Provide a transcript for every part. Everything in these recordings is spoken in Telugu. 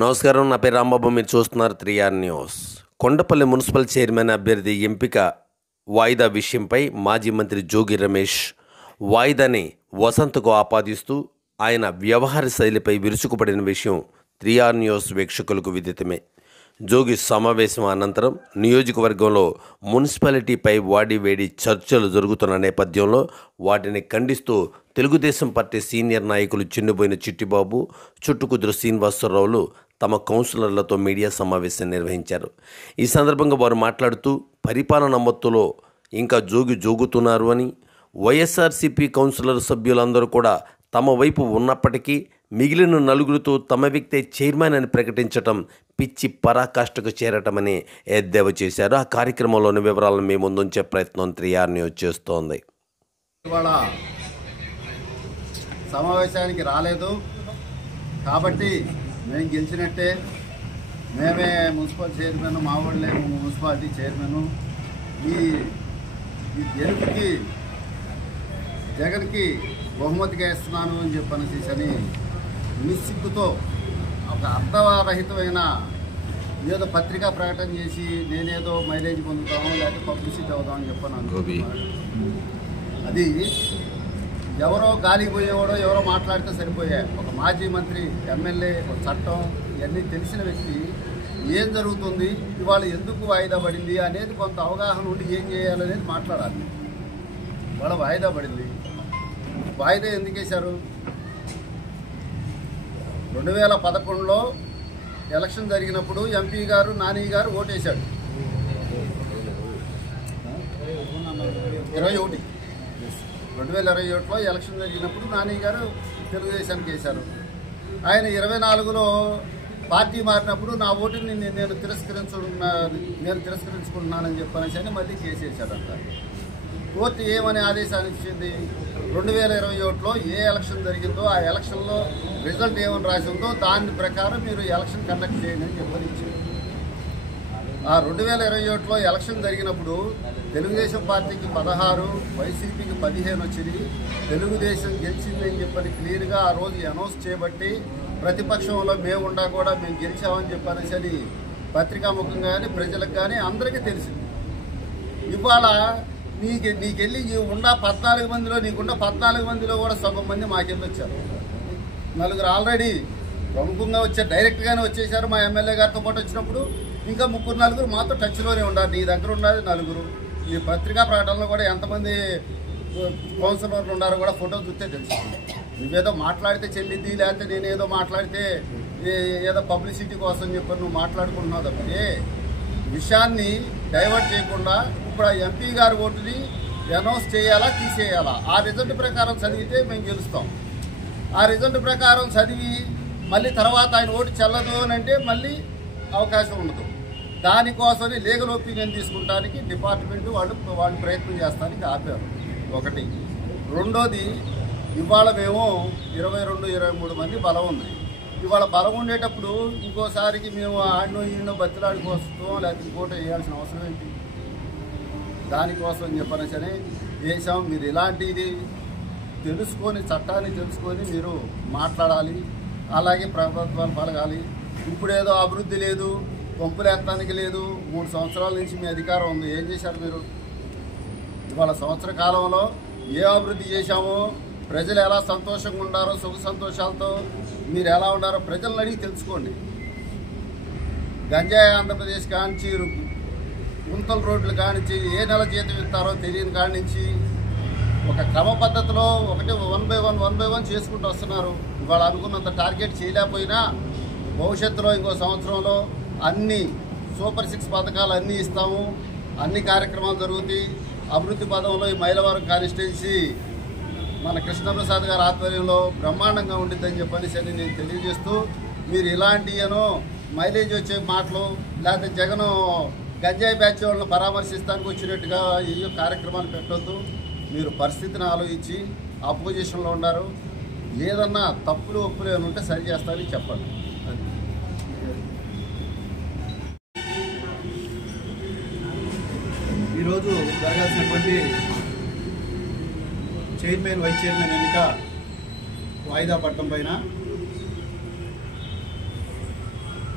నమస్కారం. నా పేరు రాంబాబు. మీరు చూస్తున్నారు 3R news. Kondapalli municipal chairman అభ్యర్థి ఎంపిక వాయిదా విషయంపై మాజీ మంత్రి జోగి రమేష్ వాయిదాని వసంత్కు ఆపాదిస్తూ ఆయన వ్యవహార శైలిపై విరుచుకుపడిన విషయం 3R న్యూస్ వీక్షకులకు విదితమే. జోగి సమావేశం అనంతరం నియోజకవర్గంలో మున్సిపాలిటీపై వాడివేడి చర్చలు జరుగుతున్న నేపథ్యంలో వాటిని ఖండిస్తూ తెలుగుదేశం పార్టీ సీనియర్ నాయకులు చిన్నుబోయిన చిట్టిబాబు, చుట్టుకుదురు శ్రీనివాసరావులు తమ కౌన్సిలర్లతో మీడియా సమావేశం నిర్వహించారు. ఈ సందర్భంగా వారు మాట్లాడుతూ పరిపాలన మత్తులో ఇంకా జోగుతున్నారు అని, వైఎస్ఆర్సీపీ కౌన్సిలర్ సభ్యులందరూ కూడా తమ వైపు ఉన్నప్పటికీ మిగిలిన నలుగురితో తమ వ్యక్తే చైర్మన్ అని ప్రకటించటం పిచ్చి పరాకాష్ఠకు చేరటమని ఎద్దేవా చేశారు. ఆ కార్యక్రమంలోని వివరాలను మీ ముందుంచే ప్రయత్నం 3R న్యూస్ చేస్తోంది. ఇవాళ సమావేశానికి రాలేదు కాబట్టి మేము గెలిచినట్టే, మేమే మున్సిపల్ చైర్మన్, మా వాళ్ళే మున్సిపాలిటీ చైర్మన్. ఈ గెలుపుకి జగన్కి బహుమతిగా ఇస్తున్నాను అని చెప్పనేసి నిస్సిగ్గుతో ఒక అర్థరహితమైన ఏదో పత్రికా ప్రకటన చేసి నేనేదో మైలేజ్ పొందుతాము లేకపోతే పబ్లిసిటీ అవుతామని చెప్పాను. అది ఎవరో గాలికి పోయేవాడో ఎవరో మాట్లాడితే సరిపోయా. ఒక మాజీ మంత్రి, ఎమ్మెల్యే, ఒక చట్టం ఇవన్నీ తెలిసిన వ్యక్తి ఏం జరుగుతుంది, ఇవాళ ఎందుకు వాయిదా పడింది అనేది కొంత అవగాహన ఉండి ఏం చేయాలనేది మాట్లాడాలి. ఇవాళ వాయిదా పడింది. వాయిదా ఎందుకు వేశారు? 2011లో ఎలక్షన్ జరిగినప్పుడు ఎంపీ గారు, నాని గారు ఓటేశాడు. 2021లో ఎలక్షన్ జరిగినప్పుడు నాని గారు తెలుగుదేశానికి వేశారు. ఆయన 24లో పార్టీ మారినప్పుడు నా ఓటుని నేను తిరస్కరించుకుంటున్నానని చెప్పనేసి మళ్ళీ కేసు వేశాడంట. కోర్టు ఏమని ఆదేశాన్ని ఇచ్చింది? 2021లో ఏ ఎలక్షన్ జరిగిందో ఆ ఎలక్షన్లో రిజల్ట్ ఏమని రాసిందో దాని ప్రకారం మీరు ఎలక్షన్ కండక్ట్ చేయండి అని చెప్పని ఇచ్చింది. ఆ 2021లో ఎలక్షన్ జరిగినప్పుడు తెలుగుదేశం పార్టీకి 16, వైసీపీకి 15 వచ్చింది. తెలుగుదేశం గెలిచిందని చెప్పని క్లియర్గా ఆ రోజు అనౌన్స్ చేయబట్టి ప్రతిపక్షంలో మేము ఉండా కూడా మేము గెలిచామని చెప్పనేసి పత్రికాముఖంగా కానీ ప్రజలకు కానీ అందరికీ తెలిసింది. ఇవాళ నీకెళ్ళి ఉండా 14 మందిలో, నీకున్న 14 మందిలో కూడా సగం మంది మాకెళ్ళి వచ్చారు. 4 ఆల్రెడీ ప్రముఖంగా వచ్చారు, డైరెక్ట్గానే వచ్చేసారు. మా ఎమ్మెల్యే గారితో పాటు వచ్చినప్పుడు ఇంకా 3-4 మాతో టచ్లోనే ఉన్నారు. నీ దగ్గర ఉన్నది 4. ఈ పత్రికా ప్రకటనలో కూడా ఎంతమంది కౌన్సిలర్లు ఉన్నారో కూడా ఫోటో చూస్తే తెలుస్తుంది. నువ్వేదో మాట్లాడితే చెల్లిద్ది, లేకపోతే నేనేదో మాట్లాడితే ఏదో పబ్లిసిటీ కోసం చెప్పి నువ్వు మాట్లాడుకుంటున్నావు తప్పితే విషయాన్ని డైవర్ట్ చేయకుండా ఇప్పుడు ఆ ఎంపీ గారి ఓటుని అనౌన్స్ చేయాలా, తీసేయాలా? ఆ రిజల్ట్ ప్రకారం చదివితే మేము గెలుస్తాం. ఆ రిజల్ట్ ప్రకారం చదివి మళ్ళీ తర్వాత ఆయన ఓటు చెల్లదు అని అంటే మళ్ళీ అవకాశం ఉండదు. దానికోసమే లీగల్ ఒపీనియన్ తీసుకుంటానికి డిపార్ట్మెంట్ వాళ్ళు ప్రయత్నం చేస్తానికి ఆపారు. ఒకటి. రెండోది, ఇవాళ మేము 22-23 మంది బలం ఉంది. ఇవాళ బలం ఉండేటప్పుడు ఇంకోసారికి మేము ఆడినో ఈయనో బతిలాడుకోవస్తాం లేకపోతే ఇంకోటి వేయాల్సిన అవసరం ఏంటి? దానికోసం చెప్పనేసరి వేసాం. మీరు ఇలాంటిది తెలుసుకొని, చట్టాన్ని తెలుసుకొని మీరు మాట్లాడాలి. అలాగే ప్రభుత్వాలు పలగాలి. ఇప్పుడేదో అభివృద్ధి లేదు, పంపులేస్తానికి లేదు. 3 సంవత్సరాల నుంచి మీ అధికారం ఉంది. ఏం చేశారు మీరు? ఇవాళ సంవత్సర కాలంలో ఏ అభివృద్ధి చేశామో, ప్రజలు ఎలా సంతోషంగా ఉన్నారో, సుఖ సంతోషాలతో మీరు ఎలా ఉన్నారో ప్రజలను అడిగి తెలుసుకోండి. గంజాయి ఆంధ్రప్రదేశ్ కానించి, గుంతల రోడ్లు కానించి, ఏ నెల జీతం ఇస్తారో తెలియని కానించి ఒక క్రమ పద్ధతిలో ఒకటి 1 by 1 చేసుకుంటూ వస్తున్నారు. ఇవాళ అనుకున్నంత టార్గెట్ చేయలేకపోయినా భవిష్యత్తులో ఇంకో సంవత్సరంలో అన్ని సూపర్ 6 పథకాలు అన్నీ ఇస్తాము. అన్ని కార్యక్రమాలు జరుగుతాయి. అభివృద్ధి పదంలో ఈ మైలవరం కాన్స్టిట్యున్సీ మన కృష్ణప్రసాద్ గారి ఆధ్వర్యంలో బ్రహ్మాండంగా ఉండిద్దని చెప్పనేసి నేను తెలియజేస్తూ, మీరు ఇలాంటివనో మైలేజ్ వచ్చే మాటలు లేకపోతే జగన్ గంజాయి బ్యాచ్ వాళ్ళని పరామర్శిస్తానికి వచ్చినట్టుగా ఈ కార్యక్రమాలు పెట్టొద్దు. మీరు పరిస్థితిని ఆలోచించి అపోజిషన్లో ఉన్నారు. ఏదన్నా తప్పులు ఒప్పులు ఏమైనా ఉంటే సరి చేస్తారని చెప్పండి. ఈరోజు జరగాల్సినటువంటి చైర్మన్, వైస్ చైర్మన్ ఎన్నిక వాయిదా పట్టడం పైన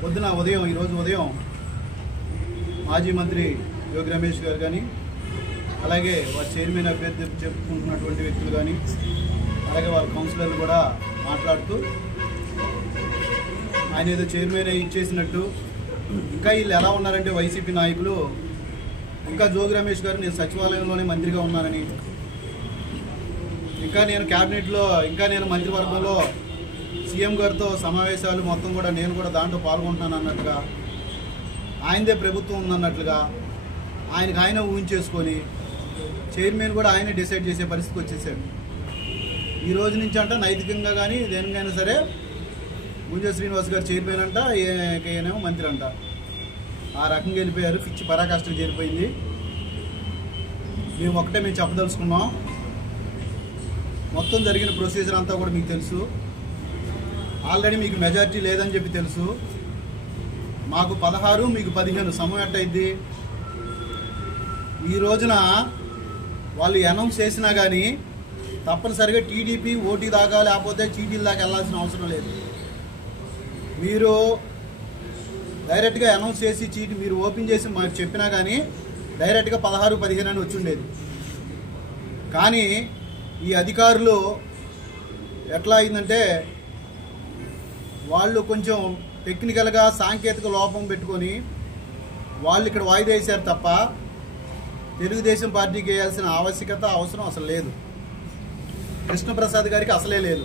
ఈరోజు ఉదయం మాజీ మంత్రి యోగి రమేష్ గారు కానీ, అలాగే వారి చైర్మన్ అభ్యర్థి చెప్పుకుంటున్నటువంటి వ్యక్తులు కానీ, అలాగే వాళ్ళ కౌన్సిలర్లు కూడా మాట్లాడుతూ ఆయన ఏదో చైర్మన్ ఇచ్చేసినట్టు, ఇంకా వీళ్ళు ఎలా ఉన్నారంటే వైసీపీ నాయకులు ఇంకా జోగి రమేష్ గారు నేను సచివాలయంలోనే మంత్రిగా ఉన్నానని, ఇంకా నేను క్యాబినెట్లో, ఇంకా నేను మంత్రివర్గంలో సీఎం గారితో సమావేశాలు మొత్తం కూడా నేను కూడా దాంట్లో పాల్గొంటున్నాను అన్నట్టుగా, ఆయనదే ప్రభుత్వం ఉందన్నట్లుగా ఆయనకు ఆయన ఊహించేసుకొని చైర్మన్ కూడా ఆయన డిసైడ్ చేసే పరిస్థితికి వచ్చేసాడు. ఈ రోజు నుంచి అంట నైతికంగా కానీ దేనికైనా సరే గుంజ శ్రీనివాస్ గారు చైర్మన్ అంట, ఏనేమో మంత్రి అంట. ఆ రకంగా వెళ్ళిపోయారు. పిచ్చి పరాకాష్ఠకు చేరిపోయింది. మేము చెప్పదలుచుకున్నాం. మొత్తం జరిగిన ప్రొసీజర్ అంతా కూడా మీకు తెలుసు. ఆల్రెడీ మీకు మెజారిటీ లేదని చెప్పి తెలుసు. మాకు 16 మీకు 15 సమయం ఎట్టయిద్ది. ఈ రోజున వాళ్ళు అనౌన్స్ చేసినా కానీ తప్పనిసరిగా టీడీపీ ఓటీ దాకా లేకపోతే చీటీల దాకా వెళ్ళాల్సిన అవసరం లేదు. మీరు డైరెక్ట్గా అనౌన్స్ చేసి చీటీ మీరు ఓపెన్ చేసి మాకు చెప్పినా కానీ డైరెక్ట్గా 16, 15 అని వచ్చి ఉండేది. కానీ ఈ అధికారులు ఎట్లా అయిందంటే వాళ్ళు కొంచెం టెక్నికల్గా సాంకేతిక లోపం పెట్టుకొని వాళ్ళు ఇక్కడ వాయిదా వేశారు తప్ప తెలుగుదేశం పార్టీకి వేయాల్సిన అవసరం అసలు లేదు. కృష్ణప్రసాద్ గారికి అసలే లేదు.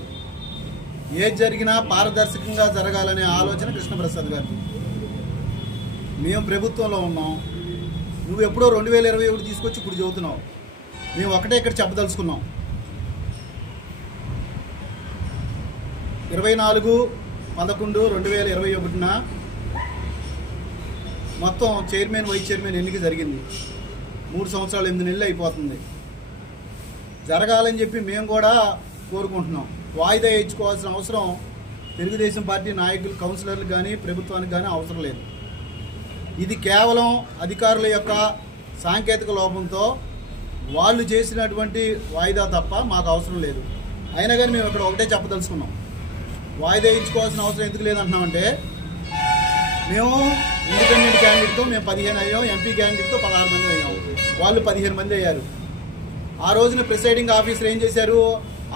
ఏది జరిగినా పారదర్శకంగా జరగాలనే ఆలోచన కృష్ణప్రసాద్ గారికి. మేము ప్రభుత్వంలో ఉన్నాం. నువ్వు ఎప్పుడో 2021 తీసుకొచ్చి ఇప్పుడు చెబుతున్నావు. మేము ఒకటే ఇక్కడ చెప్పదలుచుకున్నాం. 24/11/2021 మొత్తం చైర్మన్ వైస్ చైర్మన్ ఎన్నిక జరిగింది. 3 సంవత్సరాలు 8 నెలలు అయిపోతుంది. జరగాలని చెప్పి మేము కూడా కోరుకుంటున్నాం. వాయిదా ఇచ్చుకోవాల్సిన అవసరం తెలుగుదేశం పార్టీ నాయకులు, కౌన్సిలర్లకు కానీ ప్రభుత్వానికి కానీ అవసరం లేదు. ఇది కేవలం అధికారుల యొక్క సాంకేతిక లోపంతో వాళ్ళు చేసినటువంటి వాయిదా తప్ప మాకు అవసరం లేదు. అయినా కానీ మేము ఇక్కడ ఒకటే చెప్పదలుచుకున్నాం. వాయిదా ఇచ్చుకోవాల్సిన అవసరం ఎందుకు లేదంటున్నామంటే మేము ఇండిపెండెంట్ క్యాండిడేట్తో మేము 15 అయ్యాం, ఎంపీ క్యాండిడేట్తో 16 మంది అయ్యాం, వాళ్ళు 15 మంది అయ్యారు. ఆ రోజున ప్రిసైడింగ్ ఆఫీసర్ ఏం చేశారు,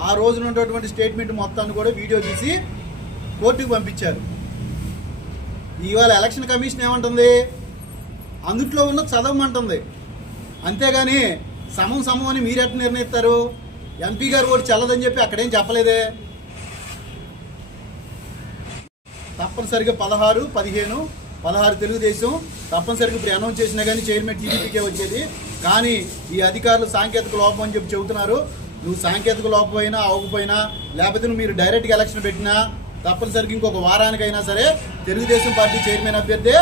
ఆ రోజున ఉన్నటువంటి స్టేట్మెంట్ మొత్తాన్ని కూడా వీడియో తీసి కోర్టుకు పంపించారు. ఇవాళ ఎలక్షన్ కమిషన్ ఏమంటుంది, అందుట్లో ఉన్న చదవమంటుంది. అంతేగాని సమం అని మీరు ఎట్లా నిర్ణయిస్తారు? ఎంపీ గారు ఓటు చెల్లదని చెప్పి అక్కడేం చెప్పలేదే. తప్పనిసరిగా 16, 15, 16 తెలుగుదేశం తప్పనిసరిగా ఇప్పుడు అనౌన్స్ చేసినా కానీ చైర్మన్ టీడీపీకే వచ్చేది. కానీ ఈ అధికారులు సాంకేతిక లోపం అని చెప్పి చెబుతున్నారు. నువ్వు సాంకేతిక లోపం అయినా అవ్వకపోయినా, లేకపోతే మీరు డైరెక్ట్గా ఎలక్షన్ పెట్టినా తప్పనిసరిగా ఇంకొక వారానికైనా సరే తెలుగుదేశం పార్టీ చైర్మన్ అభ్యర్థి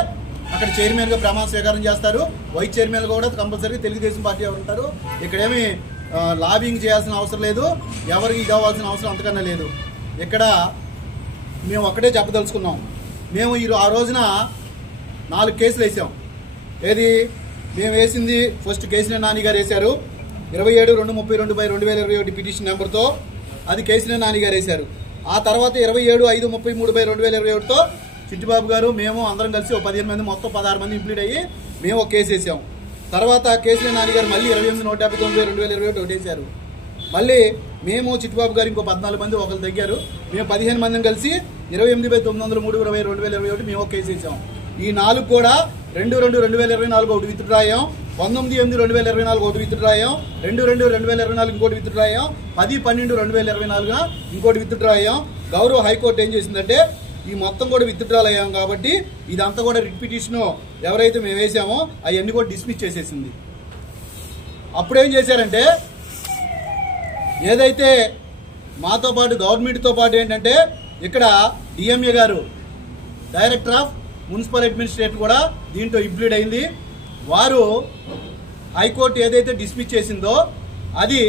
అక్కడ చైర్మన్గా ప్రమాణ స్వీకారం చేస్తారు. వైస్ చైర్మన్ కూడా కంపల్సరీగా తెలుగుదేశం పార్టీ ఉంటారు. ఇక్కడేమి లాబింగ్ చేయాల్సిన అవసరం లేదు, ఎవరికి ఇది అవ్వాల్సిన అవసరం అంతకన్నా లేదు. ఇక్కడ మేము ఒకటే చెప్పదలుచుకున్నాం. మేము ఆ రోజున 4 కేసులు వేసాం. ఏది మేము వేసింది, ఫస్ట్ కేసీఆర్ నాని గారు వేశారు 27/2/32/2021 పిటిషన్ నెంబర్తో, అది కేసీఆర్ నాని గారు వేశారు. ఆ తర్వాత 27/5/33/2021తో చిట్టిబాబు గారు మేము అందరం కలిసి 15 మంది మొత్తం 16 మంది ఇంప్లీట్ అయ్యి మేము ఒక కేసు వేసాం. తర్వాత కేసీఆర్ నాని గారు మళ్ళీ 28/159/2021 ఒకటి వేశారు. మళ్ళీ మేము చిట్టిబాబు గారు ఇంకో 14 మంది ఒకరు తగ్గారు. మేము 15 మందిని కలిసి 28/903/2021 మేము ఒక కేసు వేసాం. ఈ 4 కూడా 2/2/2024 ఒకటి విత్డ్రా అయ్యాం, 19/8/2024 ఒకటి విత్డ్రా అయ్యాం, 2/2/2024 ఇంకోటి విత్డ్రా అయ్యాం, 10/12/2024 ఇంకోటి విత్డ్రా అయ్యాం. గౌరవ హైకోర్టు ఏం చేసిందంటే ఈ మొత్తం కూడా విత్డ్రాలు అయ్యాం కాబట్టి ఇదంతా కూడా రిట్ పిటిషన్ ఎవరైతే మేము వేసామో అవన్నీ కూడా డిస్మిస్ చేసేసింది. అప్పుడేం చేశారంటే ఏదైతే మాతో పాటు గవర్నమెంట్తో పాటు ఏంటంటే ఇక్కడ డిఎంఏ గారు డైరెక్టర్ ఆఫ్ మున్సిపల్ అడ్మినిస్ట్రేషన్ కూడా దీంట్లో ఇంప్లీడ్ అయింది. వారు హైకోర్టు ఏదైతే డిస్మిస్ చేసిందో అది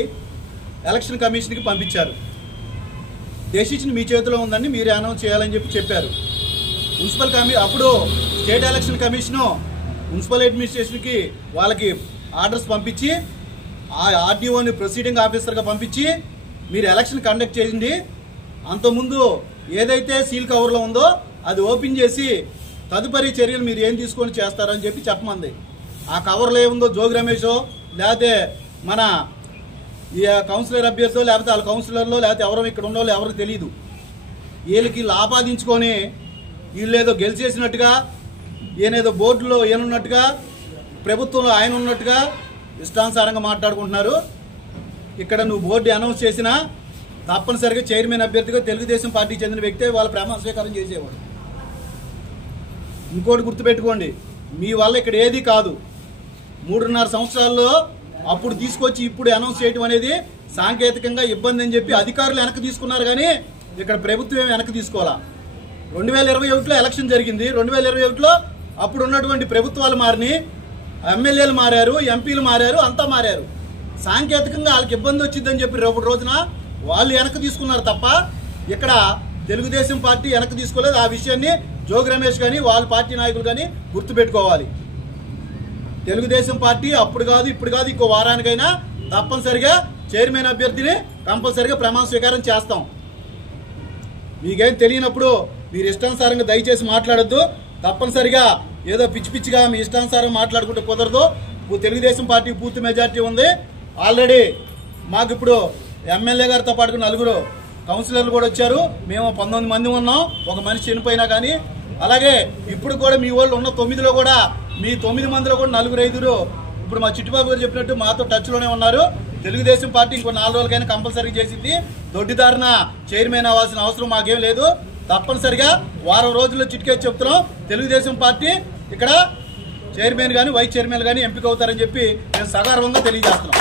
ఎలక్షన్ కమిషన్కి పంపించారు. డెసిషన్ మీ చేతిలో ఉందని మీరు అనౌన్స్ చేయాలని చెప్పారు. మున్సిపల్ అప్పుడు స్టేట్ ఎలక్షన్ కమిషను మున్సిపల్ అడ్మినిస్ట్రేషన్కి వాళ్ళకి ఆర్డర్స్ పంపించి ఆ ఆర్డీఓని ప్రొసీడింగ్ ఆఫీసర్గా పంపించి మీరు ఎలక్షన్ కండక్ట్ చేయండి, అంతకుముందు ఏదైతే సీల్ కవర్లో ఉందో అది ఓపెన్ చేసి తదుపరి చర్యలు మీరు ఏం తీసుకొని చేస్తారని చెప్పి చెప్పమంది. ఆ కవర్లో ఏముందో జోగి రమేషో లేకపోతే మన ఈ కౌన్సిలర్ అభ్యర్థో లేకపోతే వాళ్ళ కౌన్సిలర్లో లేకపోతే ఎవరో ఇక్కడ ఉన్నోళ్ళు ఎవరికి తెలియదు. వీళ్ళకి ఆపాదించుకొని వీళ్ళేదో గెలిచేసినట్టుగా, ఈయనేదో బోర్డులో ఈయనున్నట్టుగా, ప్రభుత్వంలో ఆయన ఉన్నట్టుగా ఇష్టానుసారంగా మాట్లాడుకుంటున్నారు. ఇక్కడ నువ్వు బోర్డు అనౌన్స్ చేసినా తప్పనిసరిగా చైర్మన్ అభ్యర్థిగా తెలుగుదేశం పార్టీ చెందిన వ్యక్తే వాళ్ళ ప్రమాణ స్వీకారం చేసేవాడు. ఇంకోటి గుర్తుపెట్టుకోండి, మీ వల్ల ఇక్కడ ఏది కాదు. 3.5 సంవత్సరాల్లో అప్పుడు తీసుకొచ్చి ఇప్పుడు అనౌన్స్ చేయడం అనేది సాంకేతికంగా ఇబ్బంది అని చెప్పి అధికారులు వెనక్కి తీసుకున్నారు, కానీ ఇక్కడ ప్రభుత్వం వెనక్కి తీసుకోవాలా. 2021లో ఎలక్షన్ జరిగింది. 2021లో అప్పుడు ఉన్నటువంటి ప్రభుత్వాలు మారినాయి, ఎమ్మెల్యేలు మారారు, ఎంపీలు మారారు, అంతా మారారు. సాంకేతికంగా వాళ్ళకి ఇబ్బంది వచ్చిందని చెప్పి రేపటి రోజున వాళ్ళు వెనక్కి తీసుకున్నారు తప్ప ఇక్కడ తెలుగుదేశం పార్టీ వెనక్కి తీసుకోలేదు. ఆ విషయాన్ని జోగి రమేష్ కానీ వాళ్ళ పార్టీ నాయకులు కానీ గుర్తుపెట్టుకోవాలి. తెలుగుదేశం పార్టీ అప్పుడు కాదు ఇప్పుడు కాదు ఇంకో వారానికైనా తప్పనిసరిగా చైర్మన్ అభ్యర్థిని కంపల్సరిగా ప్రమాణ స్వీకారం చేస్తాం. మీకేం తెలియనప్పుడు మీరు ఇష్టానుసారంగా దయచేసి మాట్లాడొద్దు. తప్పనిసరిగా ఏదో పిచ్చి పిచ్చిగా మీ ఇష్టానుసారం మాట్లాడుకుంటే కుదరదు. తెలుగుదేశం పార్టీ పూర్తి మెజార్టీ ఉంది. ఆల్రెడీ మాకు ఇప్పుడు ఎమ్మెల్యే గారితో పాటు 4 కౌన్సిలర్లు కూడా వచ్చారు. మేము 19 మంది ఉన్నాం, ఒక మనిషి చనిపోయినా కానీ. అలాగే ఇప్పుడు కూడా మీ వాళ్ళు ఉన్న 9లో కూడా మీ 9 మందిలో కూడా 4-5 ఇప్పుడు మా చిట్టుబాబు గారు చెప్పినట్టు మాతో టచ్లోనే ఉన్నారు. తెలుగుదేశం పార్టీ ఇంకో 4 రోజులకైనా కంపల్సరీ చేసింది. దొడ్డిదారిన చైర్మన్ అవ్వాల్సిన అవసరం మాకేం లేదు. తప్పనిసరిగా వారం రోజుల్లో చిటికేసి చెప్తున్నాం, తెలుగుదేశం పార్టీ ఇక్కడ చైర్మన్ కానీ వైస్ చైర్మన్ కానీ ఎంపిక అవుతారని చెప్పి మేము సగర్వంగా తెలియజేస్తున్నాం.